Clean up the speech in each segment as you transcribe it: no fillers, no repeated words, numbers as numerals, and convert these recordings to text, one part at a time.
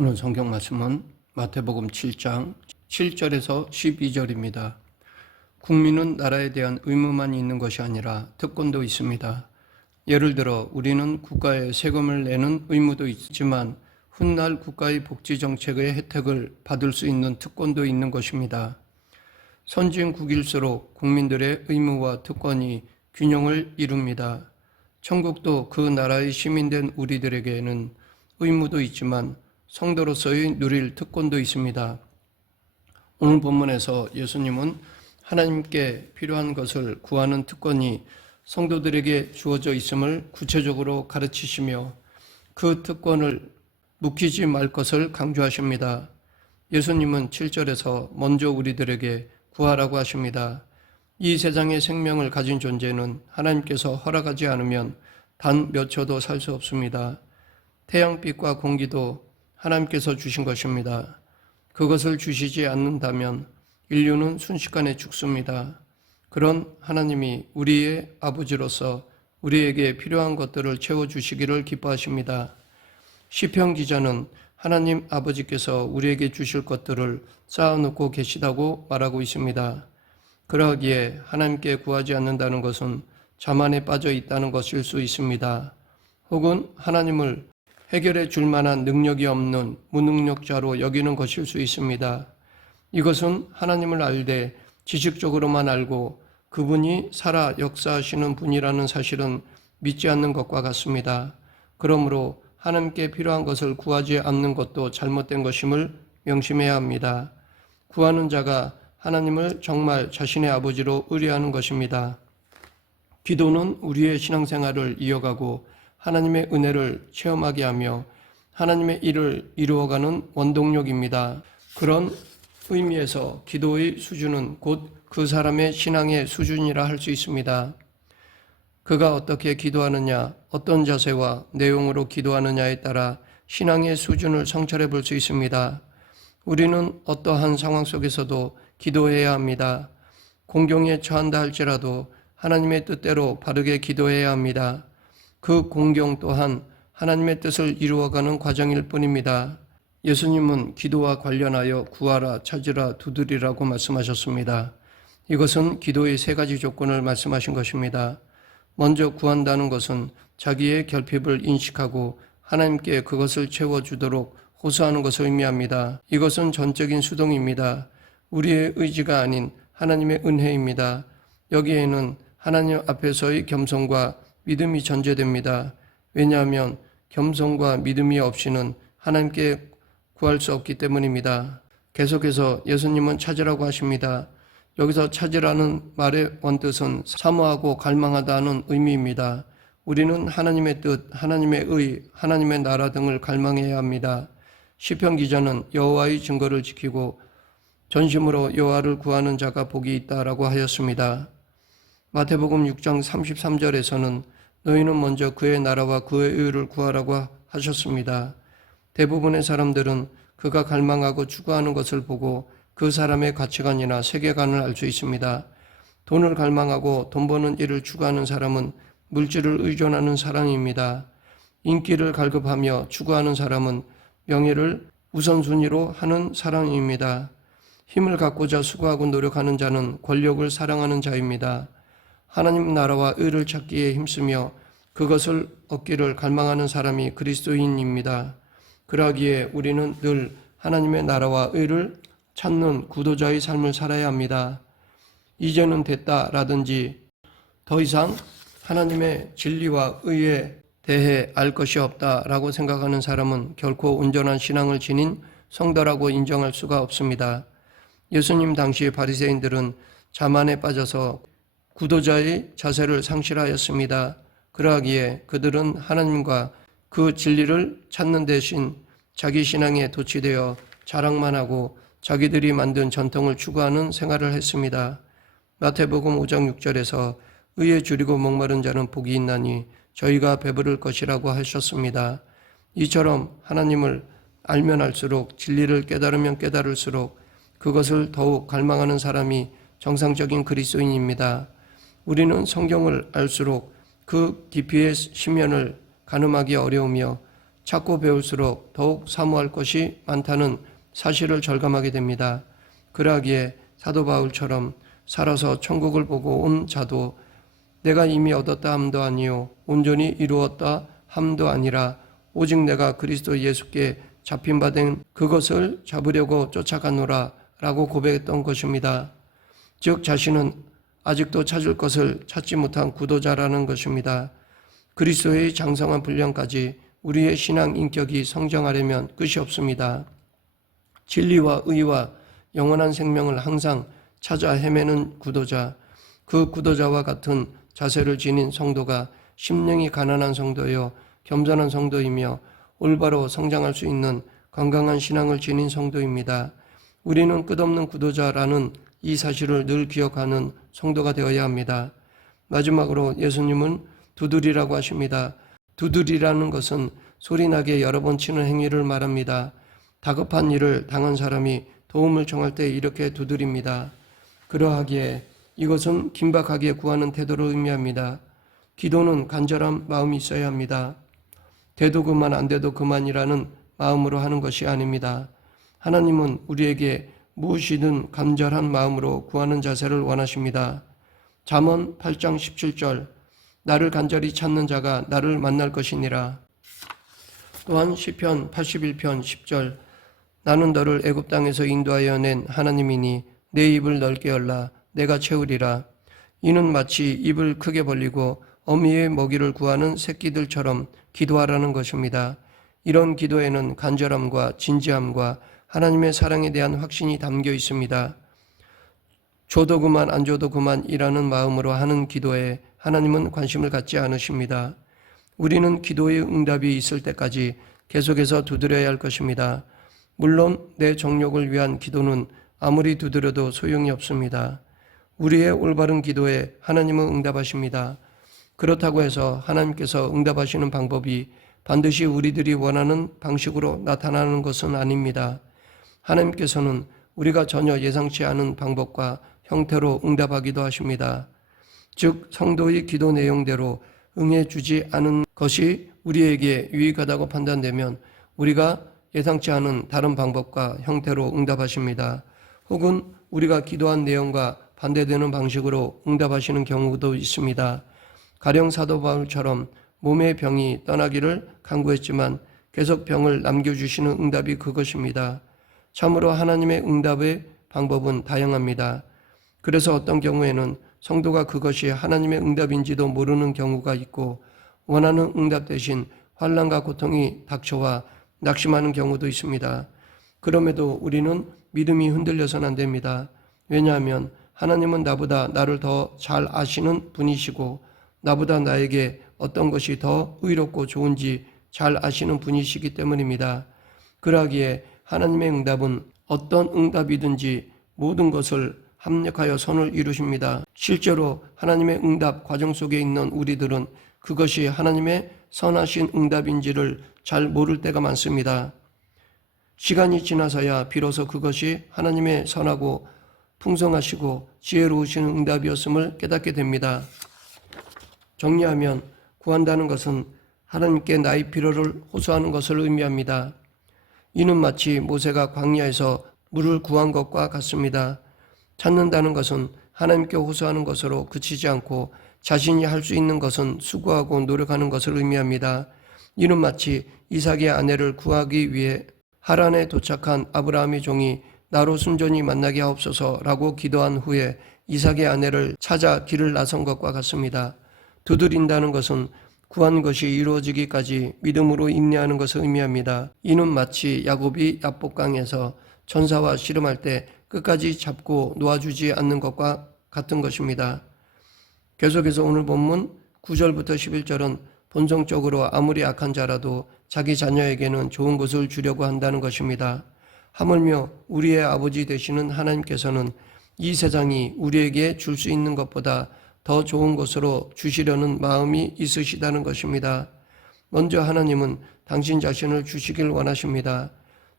오늘 성경 말씀은 마태복음 7장 7절에서 12절입니다. 국민은 나라에 대한 의무만 있는 것이 아니라 특권도 있습니다. 예를 들어 우리는 국가에 세금을 내는 의무도 있지만 훗날 국가의 복지 정책의 혜택을 받을 수 있는 특권도 있는 것입니다. 선진국일수록 국민들의 의무와 특권이 균형을 이룹니다. 천국도 그 나라의 시민된 우리들에게는 의무도 있지만 성도로서의 누릴 특권도 있습니다. 오늘 본문에서 예수님은 하나님께 필요한 것을 구하는 특권이 성도들에게 주어져 있음을 구체적으로 가르치시며 그 특권을 묵히지 말 것을 강조하십니다. 예수님은 7절에서 먼저 우리들에게 구하라고 하십니다. 이 세상의 생명을 가진 존재는 하나님께서 허락하지 않으면 단 몇 초도 살 수 없습니다. 태양빛과 공기도 하나님께서 주신 것입니다. 그것을 주시지 않는다면 인류는 순식간에 죽습니다. 그런 하나님이 우리의 아버지로서 우리에게 필요한 것들을 채워주시기를 기뻐하십니다. 시편 기자는 하나님 아버지께서 우리에게 주실 것들을 쌓아놓고 계시다고 말하고 있습니다. 그러기에 하나님께 구하지 않는다는 것은 자만에 빠져 있다는 것일 수 있습니다. 혹은 하나님을 해결해 줄 만한 능력이 없는 무능력자로 여기는 것일 수 있습니다. 이것은 하나님을 알되 지식적으로만 알고 그분이 살아 역사하시는 분이라는 사실은 믿지 않는 것과 같습니다. 그러므로 하나님께 필요한 것을 구하지 않는 것도 잘못된 것임을 명심해야 합니다. 구하는 자가 하나님을 정말 자신의 아버지로 의뢰하는 것입니다. 기도는 우리의 신앙생활을 이어가고 하나님의 은혜를 체험하게 하며 하나님의 일을 이루어가는 원동력입니다. 그런 의미에서 기도의 수준은 곧 그 사람의 신앙의 수준이라 할 수 있습니다. 그가 어떻게 기도하느냐, 어떤 자세와 내용으로 기도하느냐에 따라 신앙의 수준을 성찰해 볼 수 있습니다. 우리는 어떠한 상황 속에서도 기도해야 합니다. 공경에 처한다 할지라도 하나님의 뜻대로 바르게 기도해야 합니다. 그 공경 또한 하나님의 뜻을 이루어가는 과정일 뿐입니다. 예수님은 기도와 관련하여 구하라, 찾으라, 두드리라고 말씀하셨습니다. 이것은 기도의 세 가지 조건을 말씀하신 것입니다. 먼저 구한다는 것은 자기의 결핍을 인식하고 하나님께 그것을 채워주도록 호소하는 것을 의미합니다. 이것은 전적인 수동입니다. 우리의 의지가 아닌 하나님의 은혜입니다. 여기에는 하나님 앞에서의 겸손과 믿음이 전제됩니다. 왜냐하면 겸손과 믿음이 없이는 하나님께 구할 수 없기 때문입니다. 계속해서 예수님은 찾으라고 하십니다. 여기서 찾으라는 말의 원뜻은 사모하고 갈망하다는 의미입니다. 우리는 하나님의 뜻, 하나님의 의, 하나님의 나라 등을 갈망해야 합니다. 시편 기자는 여호와의 증거를 지키고 전심으로 여호와를 구하는 자가 복이 있다라고 하였습니다. 마태복음 6장 33절에서는 너희는 먼저 그의 나라와 그의 의를 구하라고 하셨습니다. 대부분의 사람들은 그가 갈망하고 추구하는 것을 보고 그 사람의 가치관이나 세계관을 알 수 있습니다. 돈을 갈망하고 돈 버는 일을 추구하는 사람은 물질을 의존하는 사람입니다. 인기를 갈급하며 추구하는 사람은 명예를 우선순위로 하는 사람입니다. 힘을 갖고자 수고하고 노력하는 자는 권력을 사랑하는 자입니다. 하나님 나라와 의를 찾기에 힘쓰며 그것을 얻기를 갈망하는 사람이 그리스도인입니다. 그러기에 우리는 늘 하나님의 나라와 의를 찾는 구도자의 삶을 살아야 합니다. 이제는 됐다라든지 더 이상 하나님의 진리와 의에 대해 알 것이 없다라고 생각하는 사람은 결코 온전한 신앙을 지닌 성도라고 인정할 수가 없습니다. 예수님 당시 바리새인들은 자만에 빠져서 구도자의 자세를 상실하였습니다. 그러하기에 그들은 하나님과 그 진리를 찾는 대신 자기 신앙에 도취되어 자랑만 하고 자기들이 만든 전통을 추구하는 생활을 했습니다. 마태복음 5장 6절에서 의에 줄이고 목마른 자는 복이 있나니 저희가 배부를 것이라고 하셨습니다. 이처럼 하나님을 알면 알수록 진리를 깨달으면 깨달을수록 그것을 더욱 갈망하는 사람이 정상적인 그리스도인입니다. 우리는 성경을 알수록 그 깊이의 심연을 가늠하기 어려우며 찾고 배울수록 더욱 사모할 것이 많다는 사실을 절감하게 됩니다. 그러하기에 사도 바울처럼 살아서 천국을 보고 온 자도 내가 이미 얻었다 함도 아니요 온전히 이루었다 함도 아니라 오직 내가 그리스도 예수께 잡힌 바 된 그것을 잡으려고 쫓아가노라 라고 고백했던 것입니다. 즉 자신은 아직도 찾을 것을 찾지 못한 구도자라는 것입니다. 그리스도의 장성한 분량까지 우리의 신앙 인격이 성장하려면 끝이 없습니다. 진리와 의와 영원한 생명을 항상 찾아 헤매는 구도자, 그 구도자와 같은 자세를 지닌 성도가 심령이 가난한 성도요 겸손한 성도이며 올바로 성장할 수 있는 건강한 신앙을 지닌 성도입니다. 우리는 끝없는 구도자라는 이 사실을 늘 기억하는 성도가 되어야 합니다. 마지막으로 예수님은 두드리라고 하십니다. 두드리라는 것은 소리나게 여러 번 치는 행위를 말합니다. 다급한 일을 당한 사람이 도움을 청할 때 이렇게 두드립니다. 그러하기에 이것은 긴박하게 구하는 태도를 의미합니다. 기도는 간절한 마음이 있어야 합니다. 돼도 그만 안 돼도 그만이라는 마음으로 하는 것이 아닙니다. 하나님은 우리에게 무엇이든 간절한 마음으로 구하는 자세를 원하십니다. 잠언 8장 17절 나를 간절히 찾는 자가 나를 만날 것이니라. 또한 시편 81편 10절 나는 너를 애굽 땅에서 인도하여 낸 하나님이니 내 입을 넓게 열라 내가 채우리라. 이는 마치 입을 크게 벌리고 어미의 먹이를 구하는 새끼들처럼 기도하라는 것입니다. 이런 기도에는 간절함과 진지함과 하나님의 사랑에 대한 확신이 담겨 있습니다. 줘도 그만 안 줘도 그만이라는 마음으로 하는 기도에 하나님은 관심을 갖지 않으십니다. 우리는 기도의 응답이 있을 때까지 계속해서 두드려야 할 것입니다. 물론 내 정욕을 위한 기도는 아무리 두드려도 소용이 없습니다. 우리의 올바른 기도에 하나님은 응답하십니다. 그렇다고 해서 하나님께서 응답하시는 방법이 반드시 우리들이 원하는 방식으로 나타나는 것은 아닙니다. 하나님께서는 우리가 전혀 예상치 않은 방법과 형태로 응답하기도 하십니다. 즉 성도의 기도 내용대로 응해주지 않은 것이 우리에게 유익하다고 판단되면 우리가 예상치 않은 다른 방법과 형태로 응답하십니다. 혹은 우리가 기도한 내용과 반대되는 방식으로 응답하시는 경우도 있습니다. 가령 사도 바울처럼 몸의 병이 떠나기를 간구했지만 계속 병을 남겨주시는 응답이 그것입니다. 참으로 하나님의 응답의 방법은 다양합니다. 그래서 어떤 경우에는 성도가 그것이 하나님의 응답인지도 모르는 경우가 있고 원하는 응답 대신 환난과 고통이 닥쳐와 낙심하는 경우도 있습니다. 그럼에도 우리는 믿음이 흔들려서는 안 됩니다. 왜냐하면 하나님은 나보다 나를 더 잘 아시는 분이시고 나보다 나에게 어떤 것이 더 의롭고 좋은지 잘 아시는 분이시기 때문입니다. 그러기에 하나님의 응답은 어떤 응답이든지 모든 것을 합력하여 선을 이루십니다. 실제로 하나님의 응답 과정 속에 있는 우리들은 그것이 하나님의 선하신 응답인지를 잘 모를 때가 많습니다. 시간이 지나서야 비로소 그것이 하나님의 선하고 풍성하시고 지혜로우신 응답이었음을 깨닫게 됩니다. 정리하면 구한다는 것은 하나님께 나의 필요를 호소하는 것을 의미합니다. 이는 마치 모세가 광야에서 물을 구한 것과 같습니다. 찾는다는 것은 하나님께 호소하는 것으로 그치지 않고 자신이 할 수 있는 것은 수고하고 노력하는 것을 의미합니다. 이는 마치 이삭의 아내를 구하기 위해 하란에 도착한 아브라함의 종이 나로 순전히 만나게 하옵소서라고 기도한 후에 이삭의 아내를 찾아 길을 나선 것과 같습니다. 두드린다는 것은 구한 것이 이루어지기까지 믿음으로 인내하는 것을 의미합니다. 이는 마치 야곱이 야복강에서 전사와 씨름할 때 끝까지 잡고 놓아주지 않는 것과 같은 것입니다. 계속해서 오늘 본문 9절부터 11절은 본성적으로 아무리 악한 자라도 자기 자녀에게는 좋은 것을 주려고 한다는 것입니다. 하물며 우리의 아버지 되시는 하나님께서는 이 세상이 우리에게 줄 수 있는 것보다 더 좋은 것으로 주시려는 마음이 있으시다는 것입니다. 먼저 하나님은 당신 자신을 주시길 원하십니다.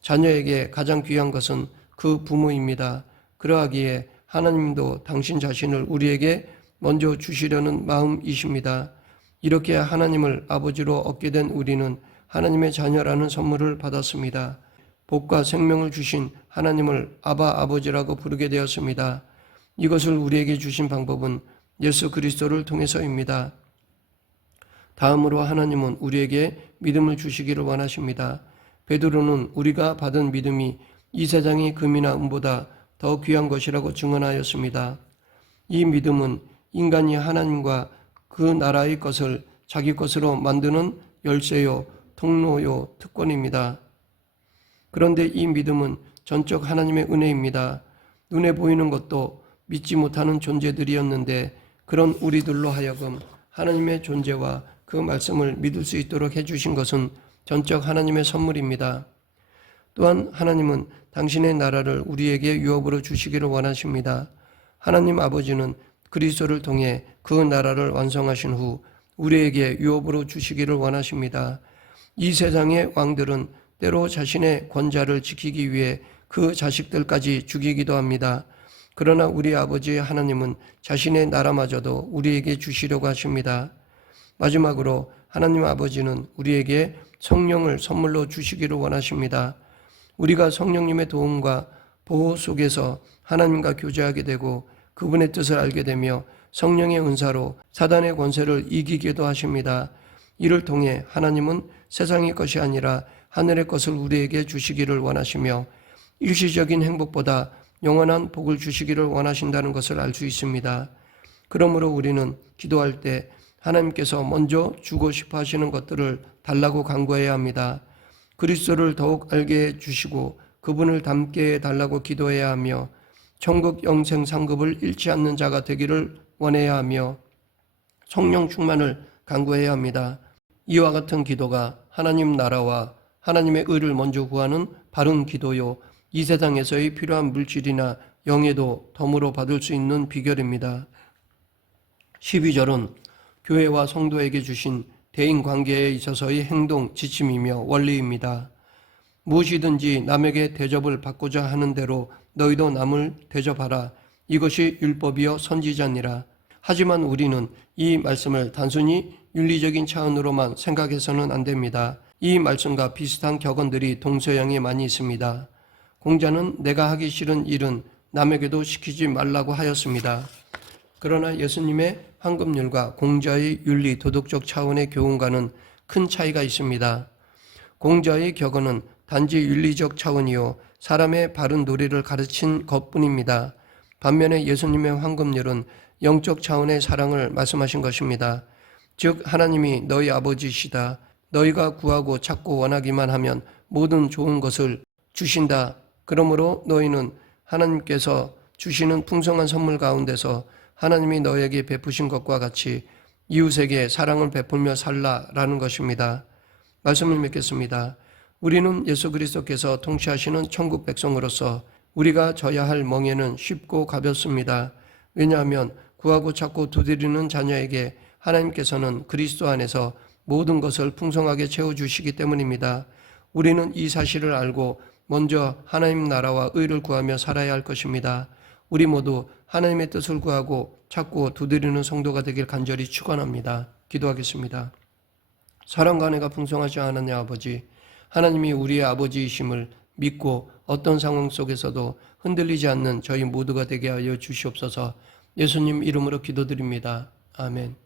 자녀에게 가장 귀한 것은 그 부모입니다. 그러하기에 하나님도 당신 자신을 우리에게 먼저 주시려는 마음이십니다. 이렇게 하나님을 아버지로 얻게 된 우리는 하나님의 자녀라는 선물을 받았습니다. 복과 생명을 주신 하나님을 아바 아버지라고 부르게 되었습니다. 이것을 우리에게 주신 방법은 예수 그리스도를 통해서입니다. 다음으로 하나님은 우리에게 믿음을 주시기를 원하십니다. 베드로는 우리가 받은 믿음이 이 세상의 금이나 은보다 더 귀한 것이라고 증언하였습니다. 이 믿음은 인간이 하나님과 그 나라의 것을 자기 것으로 만드는 열쇠요, 통로요, 특권입니다. 그런데 이 믿음은 전적 하나님의 은혜입니다. 눈에 보이는 것도 믿지 못하는 존재들이었는데 그런 우리들로 하여금 하나님의 존재와 그 말씀을 믿을 수 있도록 해주신 것은 전적 하나님의 선물입니다. 또한 하나님은 당신의 나라를 우리에게 유업으로 주시기를 원하십니다. 하나님 아버지는 그리스도를 통해 그 나라를 완성하신 후 우리에게 유업으로 주시기를 원하십니다. 이 세상의 왕들은 때로 자신의 권자를 지키기 위해 그 자식들까지 죽이기도 합니다. 그러나 우리 아버지 하나님은 자신의 나라마저도 우리에게 주시려고 하십니다. 마지막으로 하나님 아버지는 우리에게 성령을 선물로 주시기를 원하십니다. 우리가 성령님의 도움과 보호 속에서 하나님과 교제하게 되고 그분의 뜻을 알게 되며 성령의 은사로 사단의 권세를 이기기도 하십니다. 이를 통해 하나님은 세상의 것이 아니라 하늘의 것을 우리에게 주시기를 원하시며 일시적인 행복보다 영원한 복을 주시기를 원하신다는 것을 알 수 있습니다. 그러므로 우리는 기도할 때 하나님께서 먼저 주고 싶어 하시는 것들을 달라고 간구해야 합니다. 그리스도를 더욱 알게 해주시고 그분을 닮게 해달라고 기도해야 하며 천국 영생 상급을 잃지 않는 자가 되기를 원해야 하며 성령 충만을 간구해야 합니다. 이와 같은 기도가 하나님 나라와 하나님의 의를 먼저 구하는 바른 기도요, 이 세상에서의 필요한 물질이나 영예도 덤으로 받을 수 있는 비결입니다. 12절은 교회와 성도에게 주신 대인관계에 있어서의 행동 지침이며 원리입니다. 무엇이든지 남에게 대접을 받고자 하는 대로 너희도 남을 대접하라. 이것이 율법이요 선지자니라. 하지만 우리는 이 말씀을 단순히 윤리적인 차원으로만 생각해서는 안 됩니다. 이 말씀과 비슷한 격언들이 동서양에 많이 있습니다. 공자는 내가 하기 싫은 일은 남에게도 시키지 말라고 하였습니다. 그러나 예수님의 황금률과 공자의 윤리 도덕적 차원의 교훈과는 큰 차이가 있습니다. 공자의 격언은 단지 윤리적 차원이요 사람의 바른 도리를 가르친 것뿐입니다. 반면에 예수님의 황금률은 영적 차원의 사랑을 말씀하신 것입니다. 즉 하나님이 너희 아버지시다. 너희가 구하고 찾고 원하기만 하면 모든 좋은 것을 주신다. 그러므로 너희는 하나님께서 주시는 풍성한 선물 가운데서 하나님이 너에게 베푸신 것과 같이 이웃에게 사랑을 베풀며 살라라는 것입니다. 말씀을 맺겠습니다. 우리는 예수 그리스도께서 통치하시는 천국 백성으로서 우리가 져야 할 멍에는 쉽고 가볍습니다. 왜냐하면 구하고 찾고 두드리는 자녀에게 하나님께서는 그리스도 안에서 모든 것을 풍성하게 채워주시기 때문입니다. 우리는 이 사실을 알고 먼저 하나님 나라와 의를 구하며 살아야 할 것입니다. 우리 모두 하나님의 뜻을 구하고 찾고 두드리는 성도가 되길 간절히 축원합니다. 기도하겠습니다. 사랑과 은혜가 풍성하지 않았냐 아버지, 하나님이 우리의 아버지이심을 믿고 어떤 상황 속에서도 흔들리지 않는 저희 모두가 되게 하여 주시옵소서. 예수님 이름으로 기도드립니다. 아멘.